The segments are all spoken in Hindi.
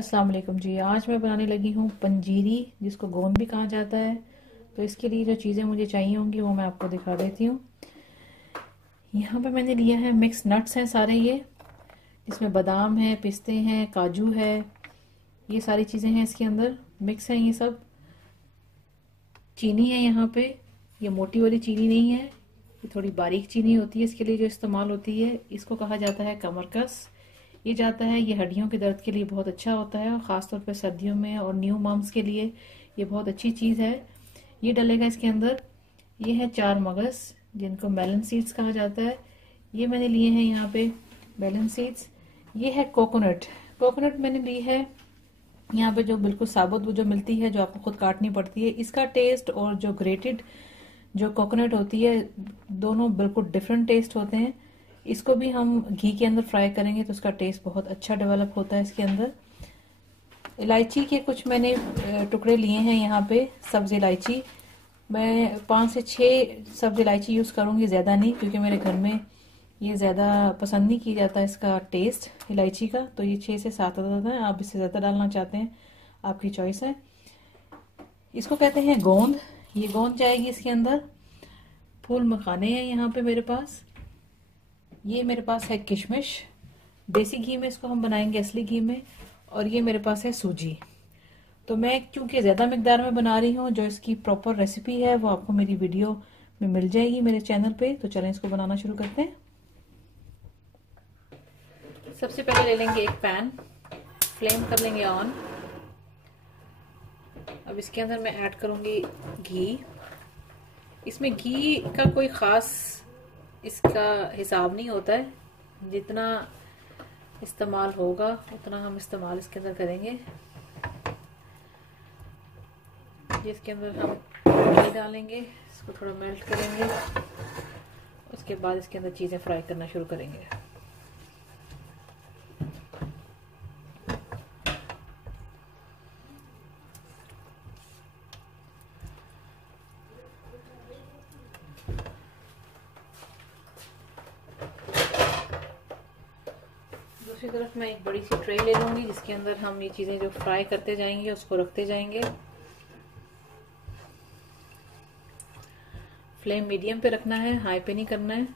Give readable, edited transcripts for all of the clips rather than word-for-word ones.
अस्सलाम वालेकुम जी। आज मैं बनाने लगी हूँ पंजीरी, जिसको गोंद भी कहा जाता है। तो इसके लिए जो चीज़ें मुझे चाहिए होंगी वो मैं आपको दिखा देती हूँ। यहाँ पे मैंने लिया है मिक्स नट्स हैं सारे, ये इसमें बादाम है, पिस्ते हैं, काजू है, ये सारी चीज़ें हैं इसके अंदर मिक्स हैं ये सब। चीनी है यहाँ पे, ये मोटी वाली चीनी नहीं है, ये थोड़ी बारीक चीनी होती है इसके लिए जो इस्तेमाल होती है। इसको कहा जाता है कमरकस। ये जाता है, ये हड्डियों के दर्द के लिए बहुत अच्छा होता है, और ख़ासतौर पे सर्दियों में और न्यू मॉम्स के लिए ये बहुत अच्छी चीज़ है। ये डलेगा इसके अंदर। ये है 4 मगज, जिनको मेलन सीड्स कहा जाता है। ये मैंने लिए हैं यहाँ पे मेलन सीड्स। ये है कोकोनट। कोकोनट मैंने ली है यहाँ पे जो बिल्कुल साबुत वो जो मिलती है, जो आपको खुद काटनी पड़ती है। इसका टेस्ट और जो ग्रेटेड जो कोकोनट होती है, दोनों बिल्कुल डिफरेंट टेस्ट होते हैं। इसको भी हम घी के अंदर फ्राई करेंगे तो उसका टेस्ट बहुत अच्छा डेवलप होता है इसके अंदर। इलायची के कुछ मैंने टुकड़े लिए हैं यहाँ पे, सब्ज इलायची। मैं 5 से 6 सब्ज इलायची यूज़ करूँगी, ज़्यादा नहीं, क्योंकि मेरे घर में ये ज़्यादा पसंद नहीं किया जाता इसका टेस्ट इलायची का। तो ये 6 से 7 आता है। आप इससे ज़्यादा डालना चाहते हैं, आपकी चॉइस है। इसको कहते हैं गोंद। ये गोंद जाएगी इसके अंदर। फूल मखाने हैं यहाँ पे मेरे पास। ये मेरे पास है किशमिश, देसी घी में इसको हम बनाएंगे, असली घी में। और ये मेरे पास है सूजी। तो मैं क्योंकि ज़्यादा मिकदार में बना रही हूँ, जो इसकी प्रॉपर रेसिपी है वो आपको मेरी वीडियो में मिल जाएगी मेरे चैनल पे। तो चलें इसको बनाना शुरू करते हैं। सबसे पहले ले लेंगे एक पैन, फ्लेम कर लेंगे ऑन। अब इसके अंदर मैं ऐड करूँगी घी। इसमें घी का कोई ख़ास इसका हिसाब नहीं होता है, जितना इस्तेमाल होगा उतना हम इस्तेमाल इसके अंदर करेंगे। जिसके अंदर हम घी डालेंगे, इसको थोड़ा मेल्ट करेंगे, उसके बाद इसके अंदर चीज़ें फ्राई करना शुरू करेंगे। दूसरी तरफ मैं एक बड़ी सी ट्रे ले लूँगी, जिसके अंदर हम ये चीज़ें जो फ्राई करते जाएंगे उसको रखते जाएंगे। फ्लेम मीडियम पे रखना है, हाई पे नहीं करना है।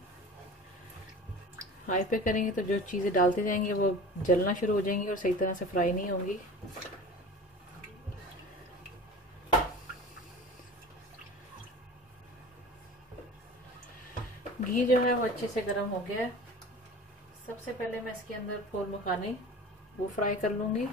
हाई पे करेंगे तो जो चीज़ें डालते जाएंगे वो जलना शुरू हो जाएंगी और सही तरह से फ्राई नहीं होंगी। घी जो है वो अच्छे से गर्म हो गया है। सबसे पहले मैं इसके अंदर फूल मखाने वो फ्राई कर लूँगी।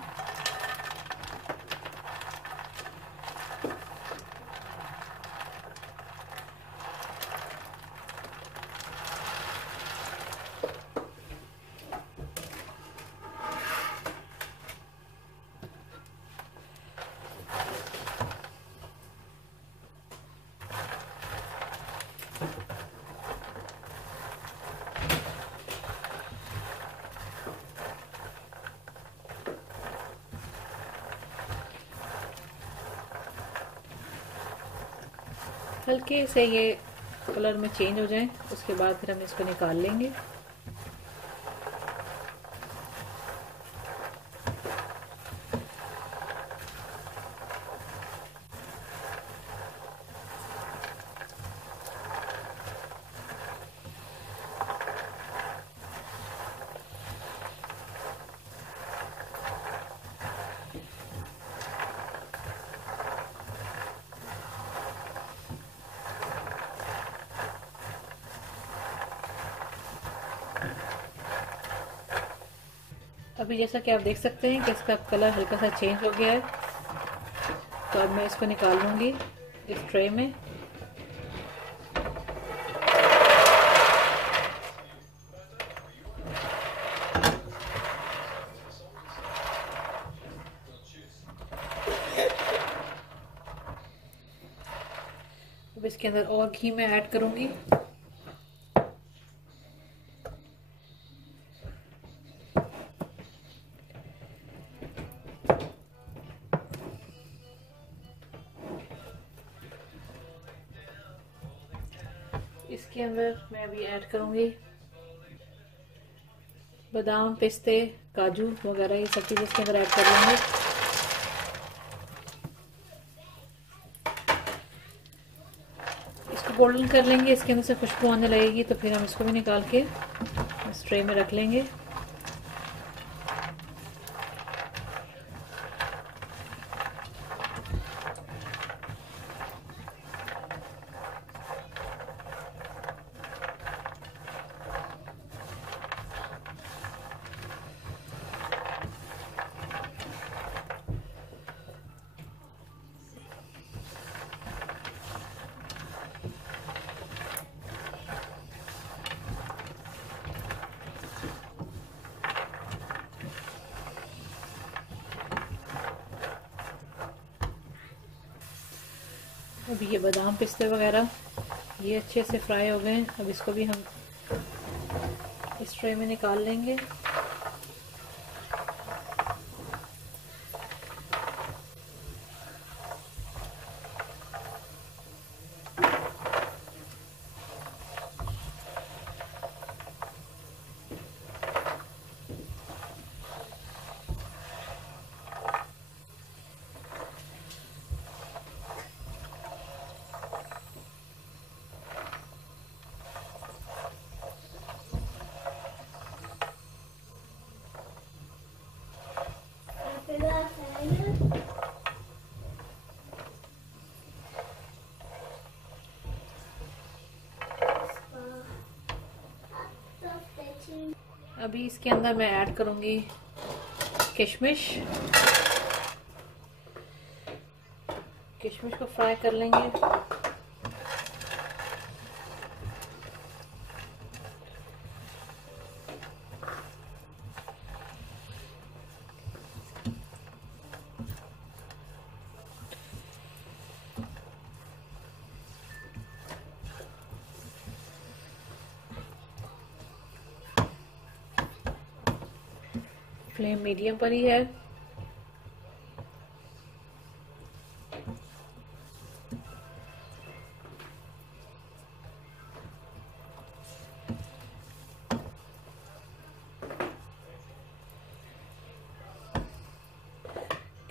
हल्के से ये कलर में चेंज हो जाए, उसके बाद फिर हम इसको निकाल लेंगे। अभी जैसा कि आप देख सकते हैं कि इसका कलर हल्का सा चेंज हो गया है। तो अब मैं इसको निकाल लूंगी इस ट्रे में। अब इसके अंदर और घी मैं ऐड करूंगी। इसके अंदर मैं अभी ऐड करूंगी बादाम, पिस्ते, काजू वगैरह ये सब चीज़ें इसके अंदर ऐड कर लेंगे। इसको गोल्डन कर लेंगे, इसके अंदर से खुशबू आने लगेगी तो फिर हम इसको भी निकाल के इस ट्रे में रख लेंगे। अभी ये बादाम, पिस्ते वगैरह ये अच्छे से फ्राई हो गए हैं। अब इसको भी हम इस ट्रे में निकाल लेंगे। अभी इसके अंदर मैं ऐड करूंगी किशमिश। किशमिश को फ्राई कर लेंगे। फ्लेम मीडियम पर ही है।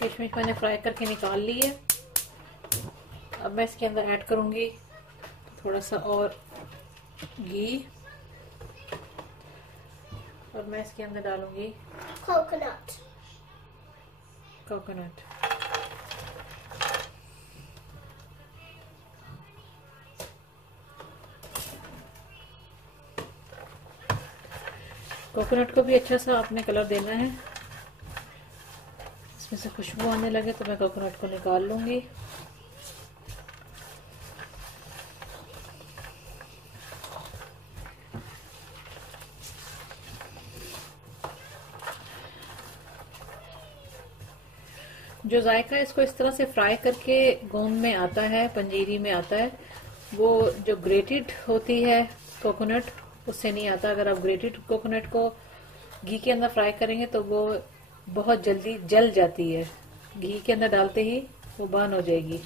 किशमिश मैंने फ्राई करके निकाल ली है। अब मैं इसके अंदर ऐड करूंगी थोड़ा सा और घी, और मैं इसके अंदर डालूंगी कोकोनट। कोकोनट को भी अच्छा सा आपने कलर देना है। इसमें से खुशबू आने लगे तो मैं कोकोनट को निकाल लूंगी। जो जायका इसको इस तरह से फ्राई करके गोंद में आता है, पंजीरी में आता है, वो जो ग्रेटेड होती है कोकोनट उससे नहीं आता। अगर आप ग्रेटेड कोकोनट को घी के अंदर फ्राई करेंगे तो वो बहुत जल्दी जल जाती है। घी के अंदर डालते ही वो बर्न हो जाएगी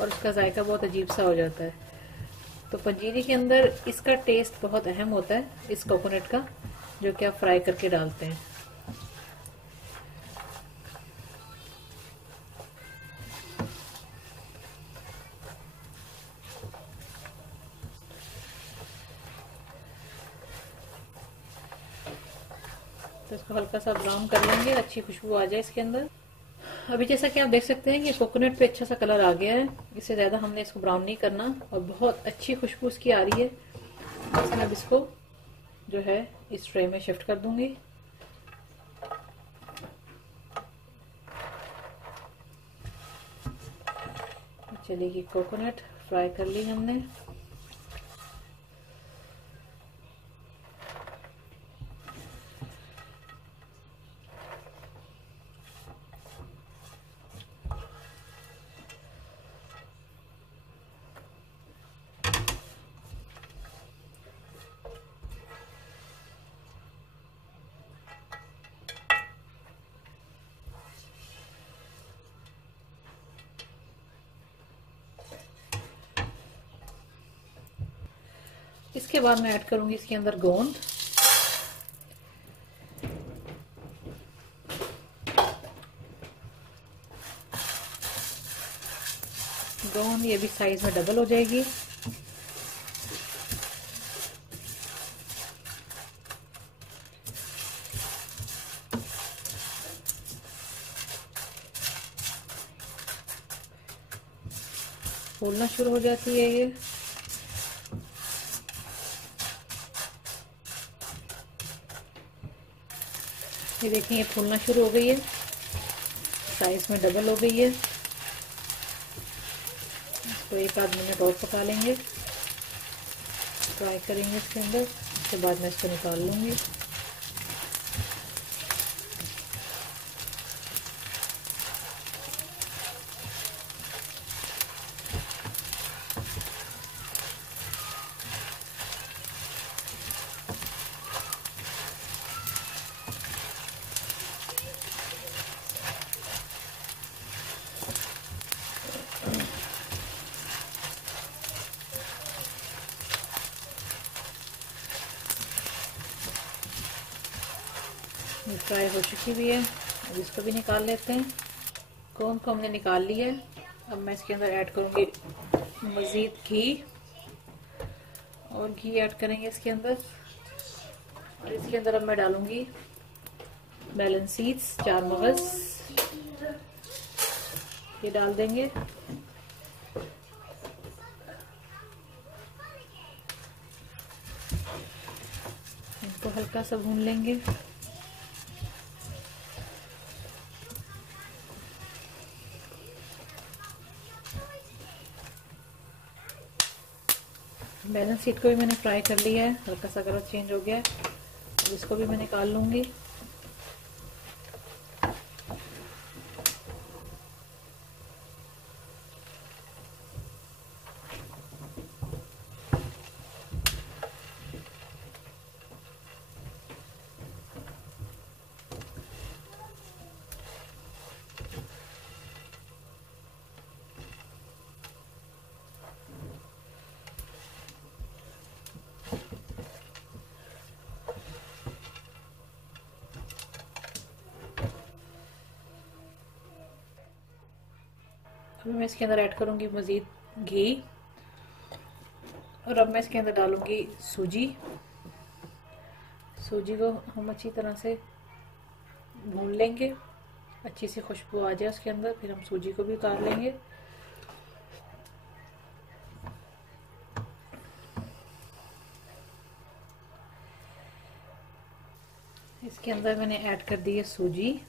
और उसका जायका बहुत अजीब सा हो जाता है। तो पंजीरी के अंदर इसका टेस्ट बहुत अहम होता है, इस कोकोनट का, जो कि आप फ्राई करके डालते हैं। तो इसको हल्का सा ब्राउन कर लेंगे, अच्छी खुशबू आ जाए इसके अंदर। अभी जैसा कि आप देख सकते हैं कि कोकोनट पे अच्छा सा कलर आ गया है। इससे ज़्यादा हमने इसको ब्राउन नहीं करना और बहुत अच्छी खुशबू इसकी आ रही है। इसमें अब इसको जो है इस ट्रे में शिफ्ट कर दूंगी। चलिए कोकोनट फ्राई कर ली हमने। इसके बाद मैं ऐड करूंगी इसके अंदर गोंद। कॉर्न, ये भी साइज में डबल हो जाएगी। फूलना शुरू हो जाती है ये देखिए, ये फूलना शुरू हो गई है, साइज में डबल हो गई है। इसको 1 आध मिनट और पका लेंगे, फ्राई करेंगे इसके अंदर। उसके बाद मैं इसको निकाल लूँगी। फ्राई हो चुकी भी है, अब इसको भी निकाल लेते हैं। कॉर्न को हमने निकाल लिया है। अब मैं इसके अंदर ऐड करूँगी मज़ीद घी, और घी ऐड करेंगे इसके अंदर। और इसके अंदर अब मैं डालूँगी मेलन सीड्स, 4 मगज, ये डाल देंगे। इनको हल्का सा भून लेंगे। मेलन सीड को भी मैंने फ्राई कर लिया है, हल्का सा कलर चेंज हो गया है। अब इसको भी मैं निकाल लूँगी। अभी मैं इसके अंदर ऐड करूँगी मज़ीद घी, और अब मैं इसके अंदर डालूँगी सूजी। सूजी को हम अच्छी तरह से भून लेंगे, अच्छी सी खुशबू आ जाए उसके अंदर, फिर हम सूजी को भी उतार लेंगे। इसके अंदर मैंने ऐड कर दी है सूजी।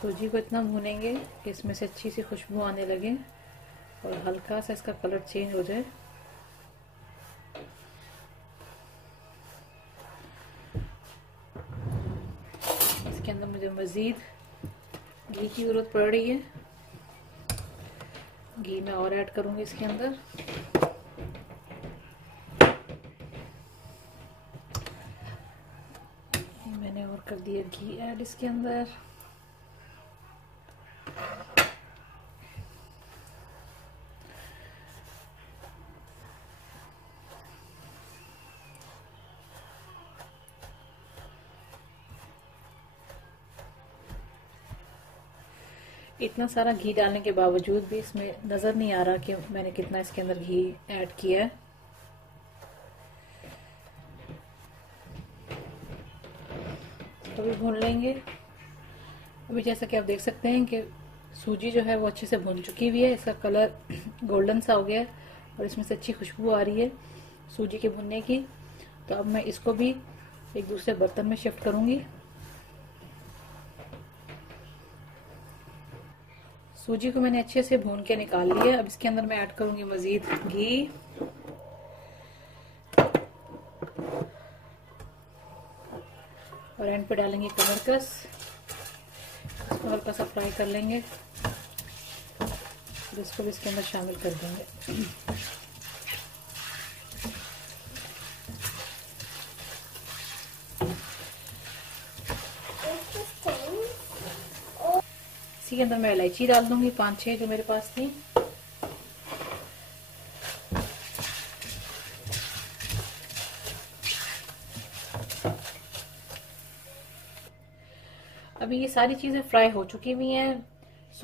सूजी को इतना भूनेंगे कि इसमें से अच्छी सी खुशबू आने लगे और हल्का सा इसका कलर चेंज हो जाए। इसके अंदर मुझे मज़ीद घी की ज़रूरत पड़ रही है। घी मैं और ऐड करूँगी इसके अंदर। मैंने और कर दिया घी ऐड इसके अंदर। इतना सारा घी डालने के बावजूद भी इसमें नज़र नहीं आ रहा कि मैंने कितना इसके अंदर घी ऐड किया है। तो भी भून लेंगे। अभी जैसा कि आप देख सकते हैं कि सूजी जो है वो अच्छे से भून चुकी हुई है, इसका कलर गोल्डन सा हो गया है और इसमें से अच्छी खुशबू आ रही है सूजी के भुनने की। तो अब मैं इसको भी एक दूसरे बर्तन में शिफ्ट करूंगी। सूजी को मैंने अच्छे से भून के निकाल लिया। अब इसके अंदर मैं ऐड करूंगी मज़ीद घी, और एंड पे डालेंगे कमरकस। इसको हल्का सा फ्राई कर लेंगे, फिर इसको भी इसके अंदर शामिल कर देंगे। इसी के अंदर मैं इलायची डाल दूंगी, 5-6 जो मेरे पास थी। अभी ये सारी चीजें फ्राई हो चुकी हुई हैं।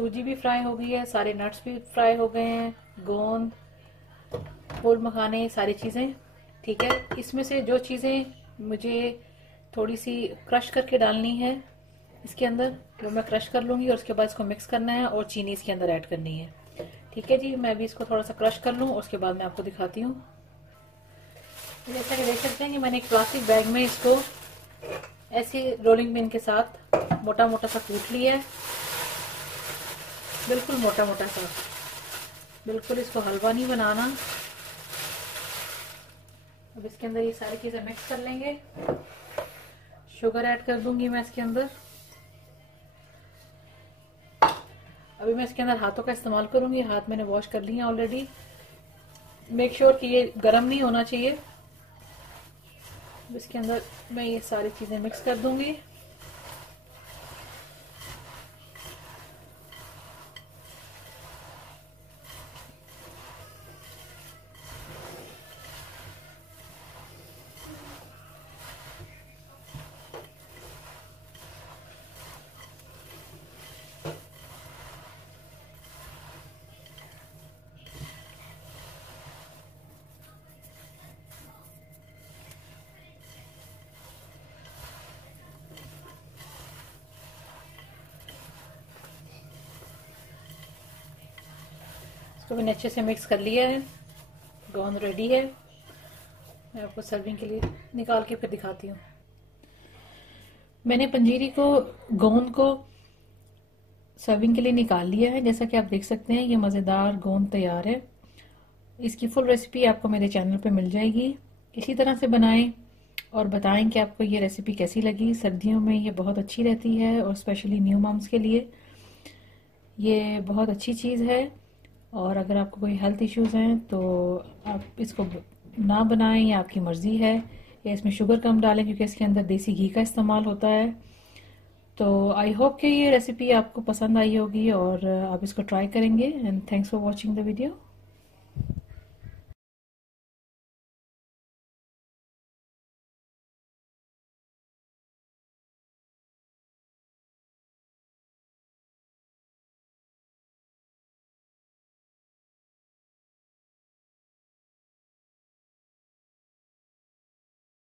सूजी भी फ्राई हो गई है, सारे नट्स भी फ्राई हो गए हैं, गोंद, फूल मखाने, सारी चीज़ें। ठीक है, इसमें से जो चीज़ें मुझे थोड़ी सी क्रश करके डालनी है इसके अंदर, वो मैं क्रश कर लूँगी और उसके बाद इसको मिक्स करना है और चीनी इसके अंदर ऐड करनी है। ठीक है जी, मैं भी इसको थोड़ा सा क्रश कर लूँ, उसके बाद मैं आपको दिखाती हूँ। जैसा कि देख सकते हैं कि मैंने एक प्लास्टिक बैग में इसको ऐसे रोलिंग पिन के साथ मोटा मोटा सा कूट लिया है, बिल्कुल मोटा मोटा सा, बिल्कुल इसको हलवा नहीं बनाना। अब इसके अंदर ये सारी चीजें मिक्स कर लेंगे। शुगर ऐड कर दूंगी मैं इसके अंदर। अभी मैं इसके अंदर हाथों का इस्तेमाल करूंगी, हाथ मैंने वॉश कर लिए ऑलरेडी। मेक श्योर कि ये गर्म नहीं होना चाहिए। इसके अंदर मैं ये सारी चीजें मिक्स कर दूंगी। इसको मैंने अच्छे से मिक्स कर लिया है, गोंद रेडी है। मैं आपको सर्विंग के लिए निकाल के फिर दिखाती हूँ। मैंने पंजीरी को, गोंद को सर्विंग के लिए निकाल लिया है। जैसा कि आप देख सकते हैं ये मज़ेदार गोंद तैयार है। इसकी फुल रेसिपी आपको मेरे चैनल पे मिल जाएगी। इसी तरह से बनाएं और बताएं कि आपको ये रेसिपी कैसी लगी। सर्दियों में ये बहुत अच्छी रहती है और स्पेशली न्यू मॉम्स के लिए ये बहुत अच्छी चीज़ है। और अगर आपको कोई हेल्थ इश्यूज हैं तो आप इसको ना बनाएं, या आपकी मर्जी है, या इसमें शुगर कम डालें क्योंकि इसके अंदर देसी घी का इस्तेमाल होता है। तो आई होप कि ये रेसिपी आपको पसंद आई होगी और आप इसको ट्राई करेंगे। And thanks for watching the video.